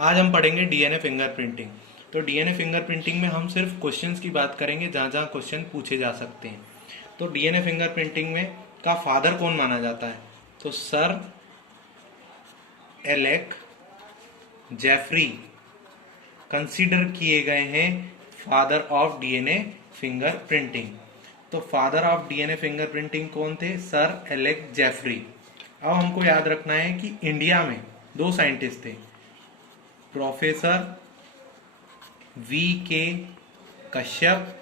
आज हम पढ़ेंगे डीएनए फिंगरप्रिंटिंग। तो डीएनए फिंगरप्रिंटिंग में हम सिर्फ क्वेश्चंस की बात करेंगे जहाँ जहाँ क्वेश्चन पूछे जा सकते हैं। तो डीएनए फिंगरप्रिंटिंग में का फादर कौन माना जाता है? तो सर एलेक जेफरी कंसीडर किए गए हैं फादर ऑफ डीएनए फिंगरप्रिंटिंग। तो फादर ऑफ डीएनए फिंगरप्रिंटिंग कौन थे? Sir Alec Jeffrey. अब हमको याद रखना है कि इंडिया में दो साइंटिस्ट थे, प्रोफेसर वी के कश्यप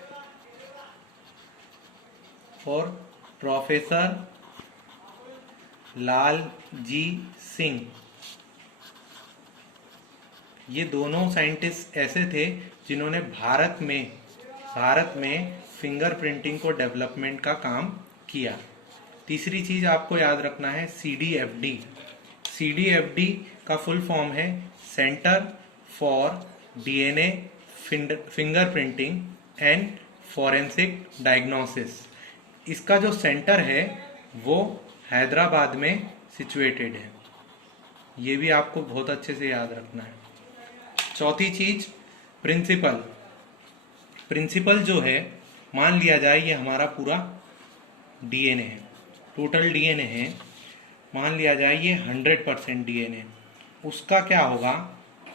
और प्रोफेसर लाल जी सिंह। ये दोनों साइंटिस्ट ऐसे थे जिन्होंने भारत में फिंगरप्रिंटिंग को डेवलपमेंट का काम किया। तीसरी चीज आपको याद रखना है CDFD। CDFD का फुल फॉर्म है centre for DNA fingerprinting and forensic diagnosis. इसका जो सेंटर है वो हैदराबाद में सिचुएटेड है। ये भी आपको बहुत अच्छे से याद रखना है। चौथी चीज प्रिंसिपल जो है, मान लिया जाए ये हमारा पूरा डीएनए है, टोटल डीएनए है, मान लिया जाए ये 100% डीएनए, उसका क्या होगा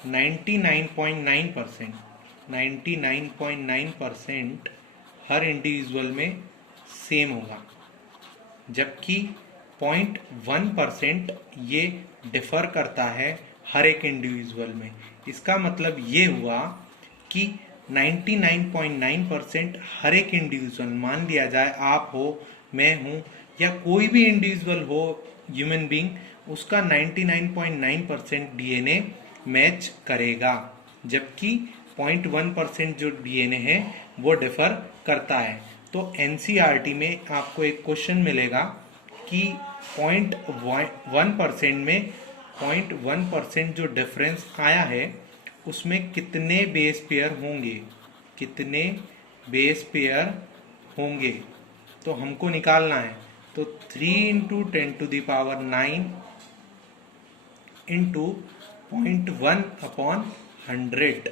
99.9% हर इंडिविजुअल में सेम होगा, जबकि 0.1% ये डिफर करता है हर एक इंडिविजुअल में। इसका मतलब ये हुआ कि 99.9% हर एक इंडिविजुअल, मान लिया जाए आप हो, मैं हूं या कोई भी इंडिविजुअल हो, ह्यूमन बीइंग, उसका 99.9% डीएनए मैच करेगा, जबकि 0.1% जो डीएनए है वो डिफर करता है। तो एनसीईआरटी में आपको एक क्वेश्चन मिलेगा कि 0.1% में 0.1% जो डिफरेंस आया है उसमें कितने बेस पेयर होंगे, तो हमको निकालना है। तो 3 × 10⁹ into 0.1/100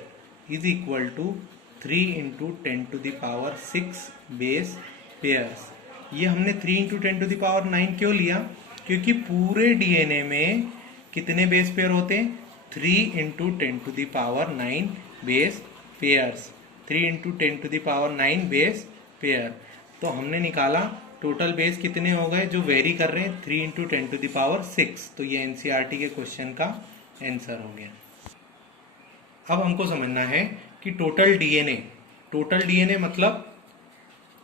is equal to 3 × 10⁶ base pairs. ये हमने 3 × 10⁹ क्यों लिया? क्योंकि पूरे डीएनए में कितने बेस पेयर होते हैं? 3 × 10⁹ बेस पेयर्स। 3 × 10⁹ base pair. तो हमने निकाला टोटल बेस कितने हो गए जो वेरी कर रहे हैं, 3 × 10⁶। तो ये एनसीईआरटी के क्वेश्चन का आंसर हो गया। अब हमको समझना है कि टोटल डीएनए मतलब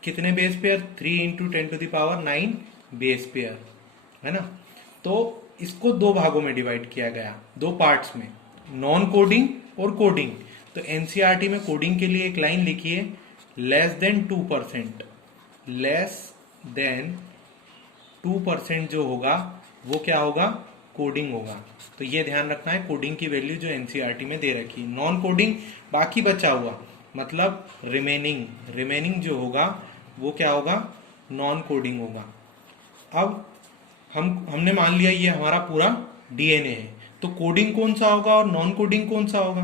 कितने बेस पेयर? 3 × 10⁹ बेस पेयर, है ना। तो इसको दो भागों में डिवाइड किया गया, दो पार्ट्स में, नॉन कोडिंग और कोडिंग। तो एनसीईआरटी में कोडिंग के लिए एक लाइन लिखिए, लेस देन 2% जो होगा वो क्या होगा? कोडिंग होगा। तो ये ध्यान रखना है, कोडिंग की वैल्यू जो एनसीईआरटी में दे रखी है। नॉन कोडिंग बाकी बचा हुआ, मतलब रिमेनिंग जो होगा वो क्या होगा? नॉन कोडिंग होगा। अब हमने मान लिया ये हमारा पूरा डीएनए है, तो कोडिंग कौन सा होगा और नॉन कोडिंग कौन सा होगा?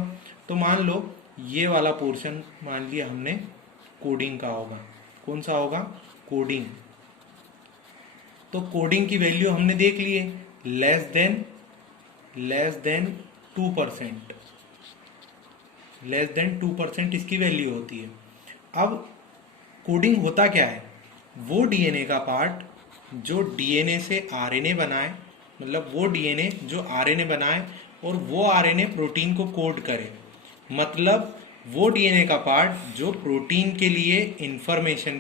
तो मान लो ये वाला पोर्शन मान लिया हमने कोडिंग का होगा। कौन सा होगा? कोडिंग। तो कोडिंग की वैल्यू हमने देख ली है, लेस देन 2% इसकी वैल्यू होती है। अब कोडिंग होता क्या है? वो डीएनए का पार्ट जो डीएनए से आरएनए बनाए, मतलब वो डीएनए जो आरएनए बनाए और वो आरएनए प्रोटीन को कोड करे, मतलब वो डीएनए का पार्ट जो प्रोटीन के लिए इंफॉर्मेशन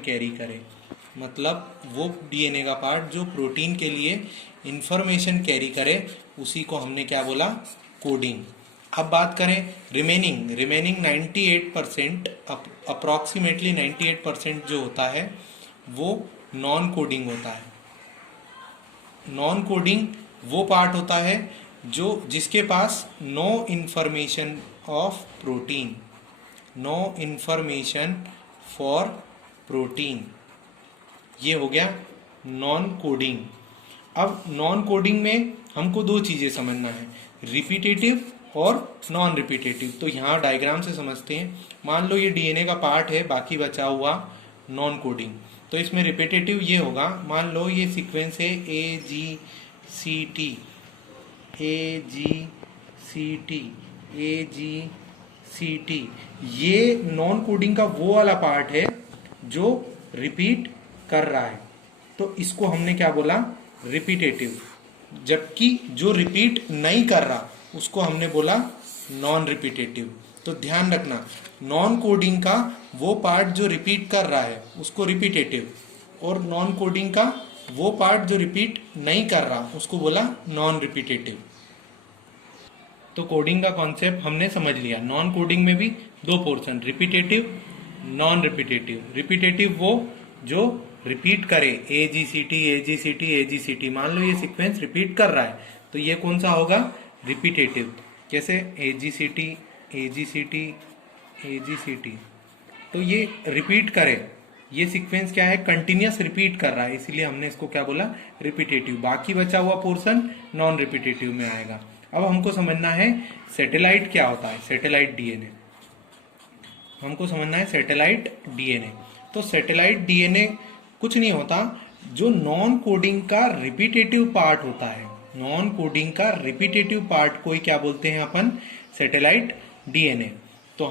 कैरी करे, उसी को हमने क्या बोला? कोडिंग। अब बात करें रिमेनिंग 98%, अप्रॉक्सीमेटली 98% जो होता है वो नॉन कोडिंग होता है। नॉन कोडिंग वो पार्ट होता है जो जिसके पास नो इंफॉर्मेशन फॉर प्रोटीन, ये हो गया नॉन कोडिंग। अब नॉन कोडिंग में हमको दो चीजें समझना है, रिपीटेटिव और नॉन रिपीटेटिव। तो यहाँ डायग्राम से समझते हैं। मान लो ये डीएनए का पार्ट है, बाकी बचा हुआ नॉन कोडिंग, तो इसमें रिपीटेटिव ये होगा। मान लो ये सीक्वेंस है AGCT AGCT AGCT, ये नॉन कोडिंग का वो वाला पार्ट है जो रिपीट कर रहा है, तो इसको हमने क्या बोला, रिपीटेटिव। जबकि जो रिपीट नहीं कर रहा उसको हमने बोला नॉन रिपीटेटिव। तो ध्यान रखना, नॉन कोडिंग का वो पार्ट जो रिपीट कर रहा है उसको रिपीटेटिव, और नॉन कोडिंग का वो पार्ट जो रिपीट नहीं कर रहा उसको बोला नॉन रिपीटेटिव। तो कोडिंग का कॉन्सेप्ट हमने समझ लिया। नॉन कोडिंग में भी दो portion, repetitive, non repetitive. Repetitive वो जो रिपीट करे, AGCT AGCT AGCT। मान लो ये सीक्वेंस रिपीट कर रहा है तो ये कौन सा होगा, रिपीटेटिव। कैसे, AGCT AGCT AGCT, तो ये रिपीट करे, ये सीक्वेंस क्या है, कंटिन्यूअस रिपीट कर रहा है, इसलिए हमने इसको क्या बोला, रिपीटेटिव। बाकी बचा हुआ पोर्शन नॉन रिपीटेटिव में आएगा। अब हमको समझना है सैटेलाइट क्या होता है, सैटेलाइट डीएनए हमको समझना है। सैटेलाइट डीएनए, तो सैटेलाइट डीएनए कुछ नहीं होता, जो नॉन कोडिंग का रिपीटेटिव पार्ट होता है। नॉन कोडिंग का रिपीटेटिव पार्ट को ही क्या बोलते हैं अपन, सैटेलाइट डीएनए। तो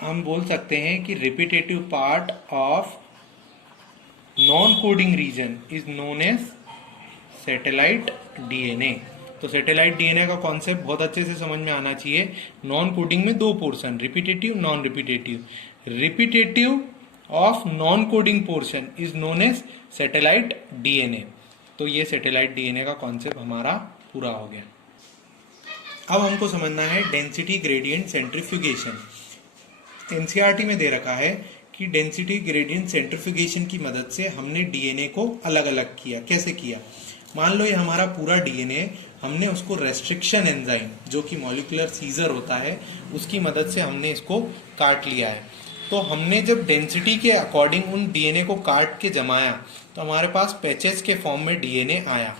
हम बोल सकते हैं कि repetitive part of non coding region is known as satellite DNA. तो सैटेलाइट डीएनए का कॉन्सेप्ट बहुत अच्छे से समझ में आना चाहिए। नॉन कोडिंग में दो portion, repetitive, non repetitive. Repetitive of non coding portion is known as satellite DNA. तो ये सैटेलाइट डीएनए का कॉन्सेप्ट हमारा पूरा हो गया। अब हमको समझना है डेंसिटी ग्रेडियंट सेंट्रीफ्यूगेशन। एनसीईआरटी में दे रखा है कि डेंसिटी ग्रेडियंट सेंट्रीफ्यूगेशन की मदद से हमने डीएनए को अलग अलग किया। कैसे किया, मान लो ये हमारा पूरा डीएनए, हमने उसको रेस्ट्रिक्शन एंजाइम जो कि मॉलिक्यूलर सीजर होता है उसकी मदद से हमने इसको काट लिया है। तो हमने जब डेंसिटी के अकॉर्डिंग उन डीएनए को काट के जमाया तो हमारे पास पैचेस के फॉर्म में डीएनए आया।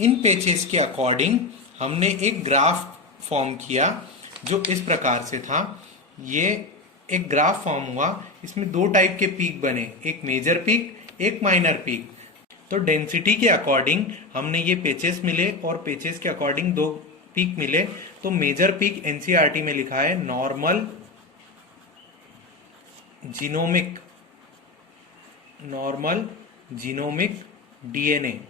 इन पैचेस के अकॉर्डिंग हमने एक ग्राफ फॉर्म किया जो इस प्रकार से था। ये एक ग्राफ फॉर्म हुआ, इसमें दो टाइप के पीक बने, एक मेजर पीक, एक माइनर पीक। तो डेंसिटी के अकॉर्डिंग हमने ये पेचेस मिले और पेचेस के अकॉर्डिंग दो पीक मिले। तो मेजर पीक एनसीईआरटी में लिखा है नॉर्मल जीनोमिक डीएनए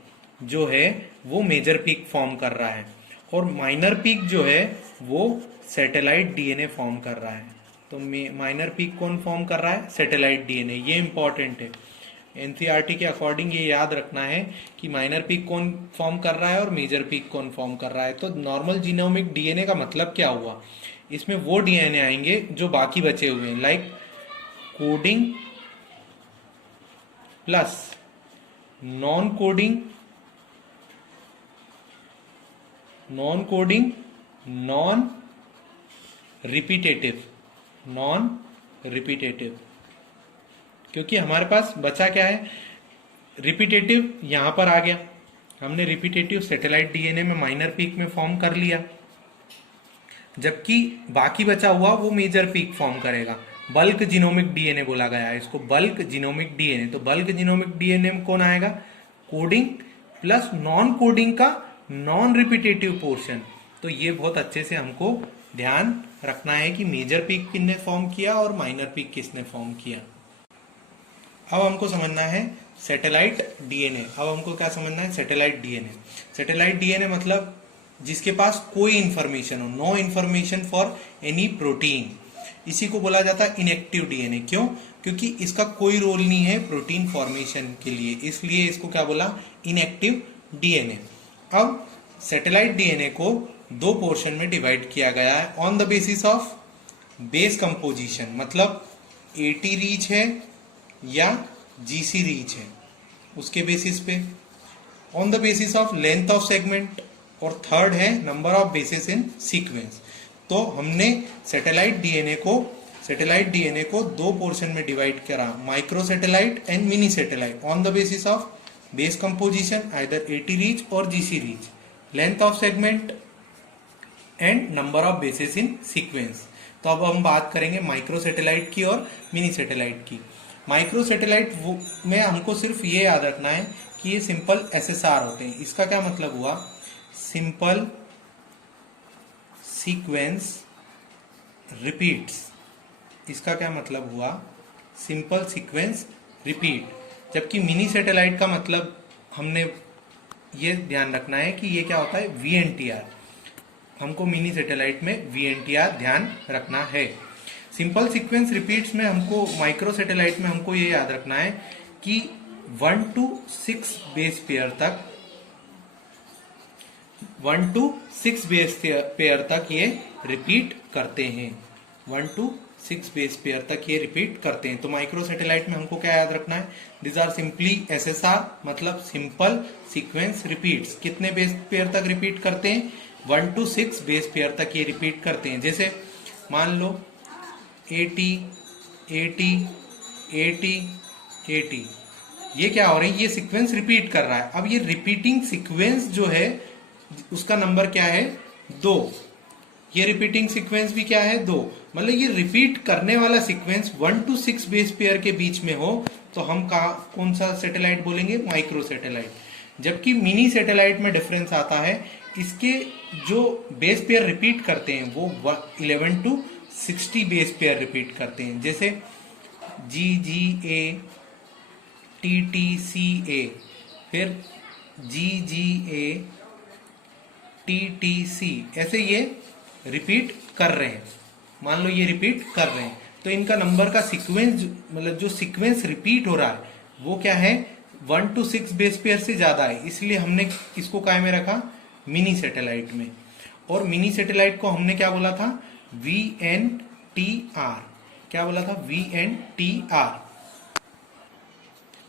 जो है वो मेजर पीक फॉर्म कर रहा है, और माइनर पीक जो है वो सैटेलाइट डीएनए फॉर्म कर रहा है। तो माइनर पीक कौन फॉर्म कर रहा है, सैटेलाइट डीएनए। ये इंपॉर्टेंट है, एनसीईआरटी के अकॉर्डिंग ये याद रखना है कि माइनर पीक कौन फॉर्म कर रहा है और मेजर पीक कौन फॉर्म कर रहा है। तो नॉर्मल जीनोमिक डीएनए का मतलब क्या हुआ, इसमें वो डीएनए आएंगे जो बाकी बचे हुए हैं, like coding plus non coding, non repetitive, क्योंकि हमारे पास बचा क्या है, रिपीटेटिव यहां पर आ गया, हमने रिपीटेटिव सैटेलाइट डीएनए में माइनर पीक में फॉर्म कर लिया, जबकि बाकी बचा हुआ वो मेजर पीक फॉर्म करेगा। बल्क जीनोमिक डीएनए बोला गया है इसको, बल्क जीनोमिक डीएनए। तो बल्क जीनोमिक डीएनए में कौन आएगा, कोडिंग प्लस नॉन कोडिंग का नॉन रिपीटेटिव पोर्शन। तो ये बहुत अच्छे से हमको ध्यान रखना है कि मेजर पीक किसने फॉर्म किया और माइनर पीक किसने फॉर्म किया। अब हमको समझना है सैटेलाइट डीएनए। अब हमको क्या समझना है, सैटेलाइट डीएनए। सैटेलाइट डीएनए मतलब जिसके पास कोई इंफॉर्मेशन हो, no information for any protein. इसी को बोला जाता है इनएक्टिव डीएनए। क्यों, क्योंकि इसका कोई रोल नहीं है प्रोटीन फॉर्मेशन के लिए, इसलिए इसको क्या बोला, इनएक्टिव डीएनए। अब सैटेलाइट डीएनए को दो पोर्शन में डिवाइड किया गया है on the basis of base composition, मतलब एटी रीच है या जीसी रीच है उसके बेसिस पे, on the basis of length of segment, और थर्ड है number of bases in sequence. तो हमने सैटेलाइट डीएनए को दो पोर्शन में डिवाइड करा, micro satellite and mini satellite, on the basis of base composition either AT rich और GC rich, length of segment and number of bases in sequence. तो अब हम बात करेंगे माइक्रो सैटेलाइट की और मिनी सैटेलाइट की। माइक्रो सैटेलाइट में हमको सिर्फ ये याद रखना है कि ये सिंपल SSR होते हैं। इसका क्या मतलब हुआ? Simple sequence repeats. इसका क्या मतलब हुआ? Simple sequence repeat. जबकि मिनी सैटेलाइट का मतलब हमने ये ध्यान रखना है कि ये क्या होता है? VNTR। हमको मिनी सैटेलाइट में VNTR ध्यान रखना है। सिंपल सीक्वेंस रिपीट्स में हमको, माइक्रो सैटेलाइट में हमको ये याद रखना है कि 1 to 6 बेस पेयर तक, 1 to 6 बेस पेयर तक ये रिपीट करते हैं। 1 to 6 बेस पेयर तक ये रिपीट करते हैं। तो माइक्रो सैटेलाइट में हमको क्या याद रखना है? दिस आर सिंपली SSR, मतलब सिंपल सीक्वेंस रिपीट्स। कितने बेस पेयर तक रिपीट करते हैं? 1 to 6 बेस पेयर तक ये रिपीट करते हैं। जैसे मान लो 80 80 80 80, ये क्या हो रहा है? ये सीक्वेंस रिपीट कर रहा है। अब ये रिपीटिंग सीक्वेंस जो है उसका नंबर क्या है? 2। ये रिपीटिंग सीक्वेंस भी क्या है? 2। मतलब ये रिपीट करने वाला सीक्वेंस 1 to 6 बेस पेयर के बीच में हो तो हम कौन सा सैटेलाइट बोलेंगे? Micro satellite. जबकि मिनी सैटेलाइट में डिफरेंस आता है, इसके जो बेस पेयर रिपीट करते हैं वो 11 to 60 बेस पेयर रिपीट करते हैं। जैसे GGA, TTCA, फिर GGA, TTC, ऐसे ये रिपीट कर रहे हैं। मान लो ये रिपीट कर रहे हैं तो इनका नंबर का सीक्वेंस, मतलब जो सीक्वेंस रिपीट हो रहा है वो क्या है? 1 to 6 बेस पेयर से ज्यादा है। इसलिए हमने इसको काय में रखा? मिनी सैटेलाइट में। और मिनी सैटेलाइट को हमने क्या बोला था? VNTR। क्या बोला था? VNTR।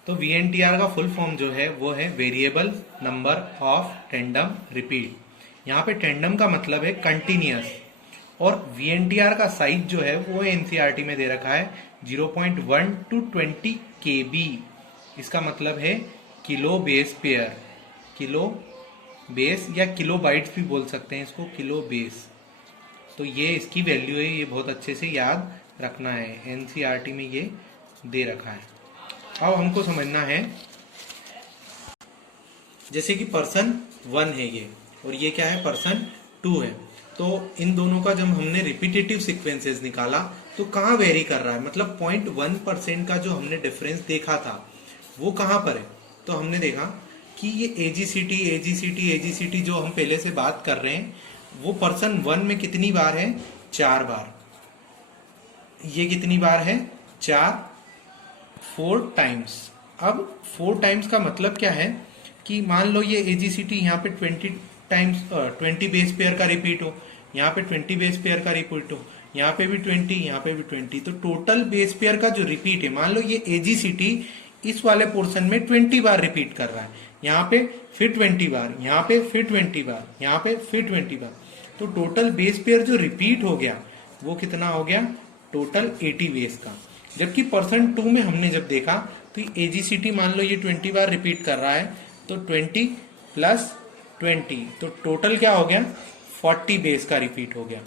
तो VNTR का फुल फॉर्म जो है वो है variable number of tandem repeat. यहाँ पे टेंडम का मतलब है कंटिन्यूअस, और VNTR का साइज जो है वो NCERT में दे रखा है 0.1 to 20 KB। इसका मतलब है kilo base pair, kilo base या किलो बाइट्स भी बोल सकते हैं इसको, किलो बेस। तो ये इसकी वैल्यू है, ये बहुत अच्छे से याद रखना है, NCERT में ये दे रखा है। अब हमको समझना है, जैसे कि पर्सन 1 है ये, और ये क्या है? पर्सन 2 है। तो इन दोनों का जब हमने रिपीटेटिव सीक्वेंसेस निकाला तो कहाँ वेरी कर रहा है? मतलब 0.1% का जो हमने डिफरेंस देखा था वो कहाँ पर है? तो हमने देखा कि ये AGCT जो हम पहले से बात कर रहे हैं वो पर्सन 1 में कितनी बार है? 4 बार। ये कितनी बार है? 4 टाइम्स। अब 4 टाइम्स का मतलब क्या है कि मान लो ये AGCT यहाँ पे 20 बेस पेयर का रिपीट हो, यहाँ पे 20 बेस पेयर का रिपीट हो, यहाँ पे भी 20, यहाँ पे भी 20, तो टोटल बेस पेयर का जो रिपीट है, मान लो ये AGCT इस वाले पोर्शन में 20 बार रिपीट कर रहा है, यहाँ पे फिर 20 बार, यहाँ पे फिर 20 बार, यहाँ पे फिर 20 बार, तो टोटल बेस पेयर जो रिपीट हो गया वो कितना हो गया? टोटल 80 बेस का। जबकि पर्सन 2 में हमने जब देखा तो AGCT मान लो ये 20 बार रिपीट कर रहा है, तो 20 प्लस 20, तो टोटल क्या हो गया? 40 बेस का रिपीट हो गया।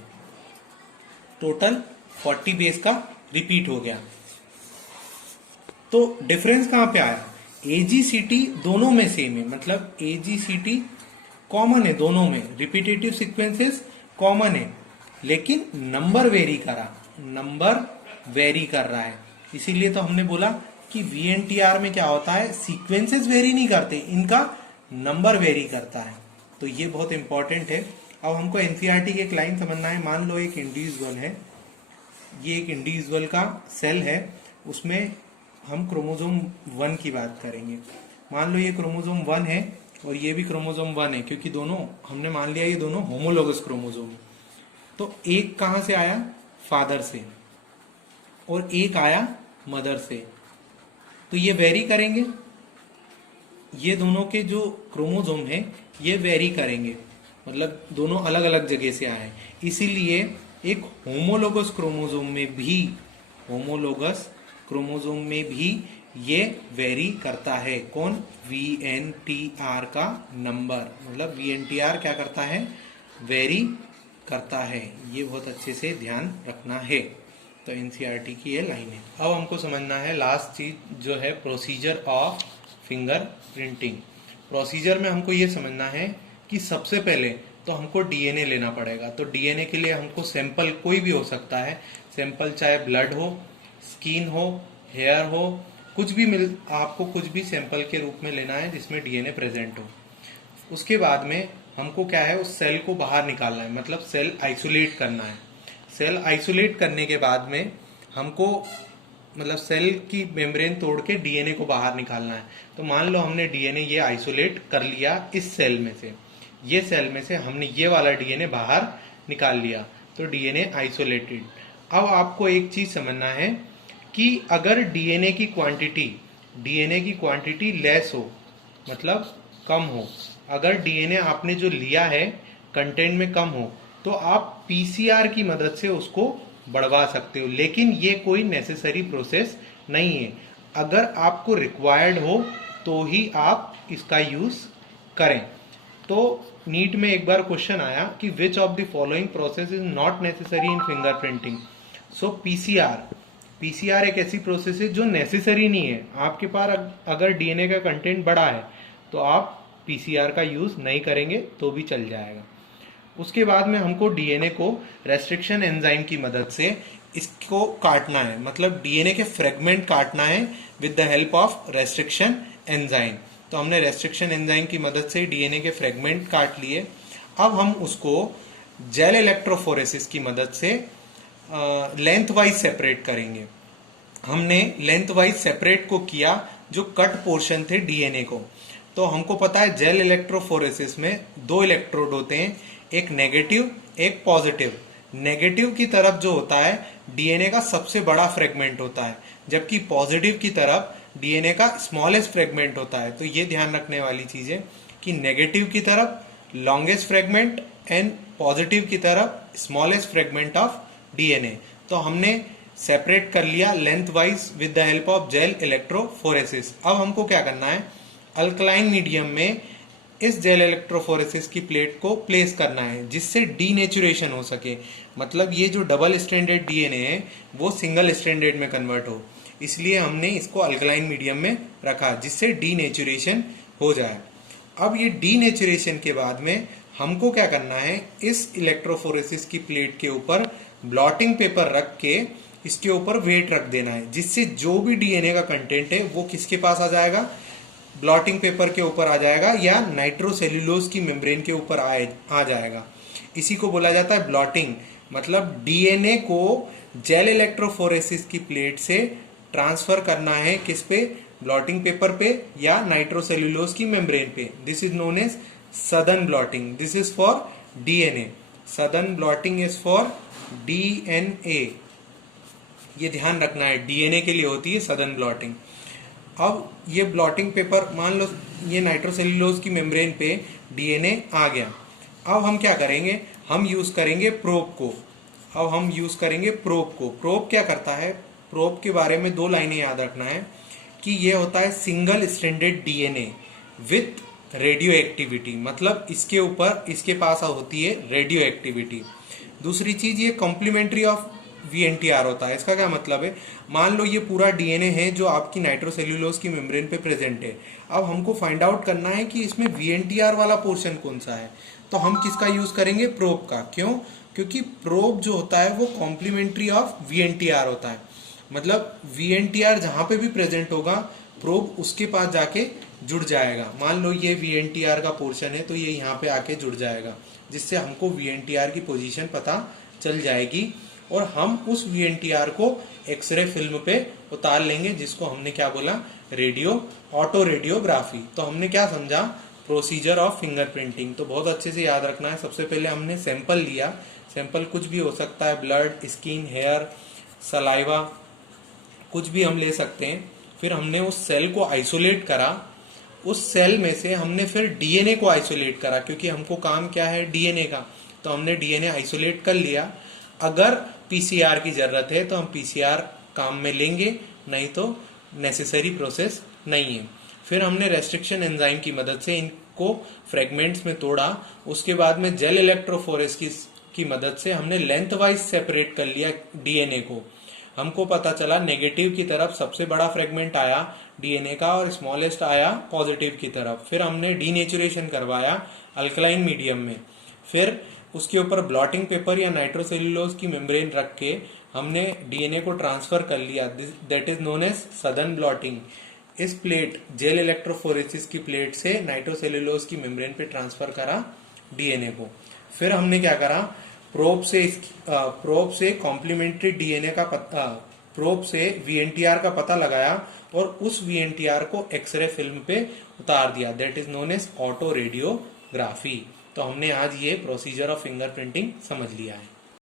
टोटल 40 बेस का रिपीट हो गया। तो डिफरेंस कहां पे आया? AGCT दोनों में सेम है, मतलब AGCT कॉमन है दोनों में, रिपीटेटिव सीक्वेंसेस कॉमन है, लेकिन नंबर वेरी कर रहा है। इसीलिए तो हमने बोला कि VNTR में क्या होता है? सीक्वेंसेस वेरी नहीं करते, इनका नंबर वेरी करता है। तो ये बहुत इंपॉर्टेंट है। अब हमको NCERT की एक लाइन समझना है। मान लो एक इंडिविजुअल है, ये एक इंडिविजुअल का सेल है, उसमें हम क्रोमोसोम 1 की बात करेंगे। मान लो ये क्रोमोसोम 1 है और ये भी क्रोमोसोम 1 है, क्योंकि दोनों हमने मान लिया ये दोनों होमोलोगस क्रोमोसोम है। तो एक कहां से आया? फादर से, और एक आया मदर से। तो ये वेरी करेंगे, ये दोनों के जो क्रोमोसोम है ये वेरी करेंगे, मतलब दोनों अलग अलग जगह से आए। इसीलिए एक होमोलोगस क्रोमोसोम में भी ये वेरी करता है। कौन? VNTR का नंबर, मतलब VNTR क्या करता है? वेरी करता है, ये बहुत अच्छे से ध्यान रखना है। तो एनसीईआरटी की ये लाइन है। अब हमको समझना है लास्ट चीज जो है procedure of finger printing. Procedure में हमको ये समझना है कि सबसे पहले तो हमको डीएनए लेना पड़ेगा। तो डीएनए के लिए हमको सैंपल कोई भी हो सकता है, सैंपल चाहे ब्लड हो, स्किन हो, हेयर हो, कुछ भी आपको कुछ भी सैंपल के रूप में लेना है जिसमें डीएनए प्रेजेंट हो। उसके बाद में हमको क्या है, उस सेल को बाहर निकालना है, मतलब सेल आइसोलेट करना है। सेल आइसोलेट करने के बाद में हमको मतलब सेल की मेम्ब्रेन तोड़ के डीएनए को बाहर निकालना है। तो मान लो हमने डीएनए ये आइसोलेट कर लिया इस सेल में से, ये सेल में से हमने ये वाला डीएनए बाहर निकाल लिया, तो डीएनए आइसोलेटेड। अब आपको एक चीज समझना है कि अगर डीएनए की क्वांटिटी लेस हो, मतलब कम हो, अगर डीएनए आपने जो लिया है कंटेंट में कम हो, तो आप पीसीआर की मदद से उसको बढ़वा सकते हो, लेकिन ये कोई नेसेसरी प्रोसेस नहीं है। अगर आपको रिक्वायर्ड हो तो ही आप इसका यूज करें। तो नीट में एक बार क्वेश्चन आया कि which of the following process is not necessary in fingerprinting. So PCR एक ऐसी प्रोसेस है जो नेसेसरी नहीं है। आपके पास अगर डीएनए का कंटेंट बड़ा है तो आप पीसीआर का यूज नहीं करेंगे तो भी चल जाएगा। उसके बाद में हमको डीएनए को रेस्ट्रिक्शन एंजाइम की मदद से इसको काटना है, मतलब डीएनए के फ्रेगमेंट काटना है with the help of restriction enzyme. तो हमने रेस्ट्रिक्शन एंजाइम की मदद से डीएनए के फ्रेगमेंट काट लिए। अब हम उसको जेल इलेक्ट्रोफोरेसिस की मदद से लेंथ वाइज सेपरेट करेंगे। हमने लेंथ वाइज सेपरेट को किया जो कट पोर्शन थे डीएनए को। तो हमको पता है जेल इलेक्ट्रोफोरेसिस में 2 इलेक्ट्रोड होते हैं, एक नेगेटिव एक पॉजिटिव। नेगेटिव की तरफ जो होता है डीएनए का सबसे बड़ा फ्रेगमेंट होता है, जबकि पॉजिटिव की तरफ डीएनए का स्मॉलेस्ट फ्रेगमेंट होता है। तो ये ध्यान रखने वाली चीज है कि नेगेटिव की तरफ लॉन्गेस्ट फ्रेगमेंट एंड पॉजिटिव की तरफ स्मॉलेस्ट फ्रेगमेंट ऑफ डीएनए। तो हमने सेपरेट कर लिया length wise with the help of gel electrophoresis. अब हमको क्या करना है, अल्कलाइन मीडियम में इस जेल इलेक्ट्रोफोरेसिस की प्लेट को प्लेस करना है जिससे डीनेचुरेशन हो सके, मतलब ये जो डबल स्ट्रैंडेड डीएनए है वो सिंगल स्ट्रैंडेड में कन्वर्ट हो। इसलिए हमने इसको अल्कलाइन मीडियम में रखा जिससे डीनेचुरेशन हो जाए। अब ये डीनेचुरेशन के बाद में हमको क्या करना है, इस इलेक्ट्रोफोरेसिस की प्लेट के ऊपर ब्लॉटिंग पेपर रख के इसके ऊपर वेट रख देना है, जिससे जो भी डीएनए का कंटेंट है वो किसके पास आ जाएगा, ब्लॉटिंग पेपर के ऊपर आ जाएगा या नाइट्रोसेल्यूलोज की मेम्ब्रेन के ऊपर आ जाएगा। इसी को बोला जाता है ब्लॉटिंग, मतलब डीएनए को जेल इलेक्ट्रोफोरेसिस की प्लेट से ट्रांसफर करना है किस पे, ब्लॉटिंग पेपर पे या नाइट्रोसेल्यूलोज की मेम्ब्रेन पे। This is known as Southern blotting. This is for DNA, Southern blotting is for DNA. ये ध्यान रखना है, डीएनए के लिए होती है सदर्न ब्लॉटिंग। अब ये ब्लॉटिंग पेपर, मान लो ये नाइट्रोसेल्यूलोज की मेम्ब्रेन पे डीएनए आ गया। अब हम क्या करेंगे, हम यूज करेंगे प्रोब को। अब हम यूज करेंगे प्रोब को। प्रोब क्या करता है, प्रोब के बारे में 2 लाइनें याद रखना है कि ये होता है single stranded DNA with radio activity, मतलब इसके ऊपर इसके पास होती है रेडियो एक्टिविटी। दूसरी चीज ये कॉम्प्लीमेंट्री ऑफ वीएनटीआर होता है। इसका क्या मतलब है, मान लो ये पूरा डीएनए है जो आपकी नाइट्रोसेल्यूलोज की मेम्ब्रेन पे प्रेजेंट है। अब हमको फाइंड आउट करना है कि इसमें वीएनटीआर वाला पोर्शन कौन सा है। तो हम किसका यूज करेंगे, प्रोब का। क्यों, क्योंकि प्रोब जो होता है वो कॉम्प्लीमेंट्री ऑफ वीएनटीआर होता है, मतलब वीएनटीआर जहां पे भी प्रेजेंट होगा प्रोब उसके पास जाके जुड़ जाएगा। मान लो ये वीएनटीआर का पोर्शन है तो ये यहाँ पे आके जुड़ जाएगा, जिससे हमको वीएनटीआर की पोजीशन पता चल जाएगी और हम उस वीएनटीआर को एक्सरे फिल्म पे उतार लेंगे, जिसको हमने क्या बोला, ऑटो रेडियोग्राफी। तो हमने क्या समझा, प्रोसीजर ऑफ फिंगरप्रिंटिंग। तो बहुत अच्छे से याद रखना है। सबसे पहले हमने सैंपल लिया, सैंपल कुछ भी हो सकता है, ब्लड, स्किन, हेयर, सलाइवा, कुछ भी हम ले सकते हैं। फिर हमने उस सेल को आइसोलेट करा, उस सेल में से हमने फिर डीएनए को आइसोलेट करा, क्योंकि हमको काम क्या है, डीएनए का। तो हमने डीएनए आइसोलेट कर लिया। अगर पीसीआर की जरूरत है तो हम पीसीआर काम में लेंगे, नहीं तो नेसेसरी प्रोसेस नहीं है। फिर हमने रेस्ट्रिक्शन एंजाइम की मदद से इनको फ्रेगमेंट्स में तोड़ा। उसके बाद में जेल इलेक्ट्रोफोरेसिस की मदद से हमने लेंथ वाइज सेपरेट कर लिया डीएनए को। हमको पता चला नेगेटिव की तरफ सबसे बड़ा फ्रेगमेंट आया डीएनए का और स्मॉलेस्ट आया पॉजिटिव की तरफ। फिर हमने डीनेचुरेशन करवाया अल्कलाइन मीडियम में। फिर उसके ऊपर ब्लॉटिंग पेपर या नाइट्रोसेल्यूलोज की मेम्ब्रेन रख के हमने डीएनए को ट्रांसफर कर लिया, that is known as Southern blotting. इस प्लेट जेल इलेक्ट्रोफोरेसिस की प्लेट से नाइट्रोसेल्यूलोज की मेम्ब्रेन पे ट्रांसफर करा डीएनए को। फिर हमने क्या करा, प्रोब से कॉम्प्लीमेंट्री डीएनए का पता, प्रोब से वीएनटीआर का पता लगाया और उस वीएनटीआर को एक्सरे फिल्म पे उतार दिया, that is known as autoradiography. तो हमने आज ये प्रोसीजर ऑफ फिंगरप्रिंटिंग समझ लिया है।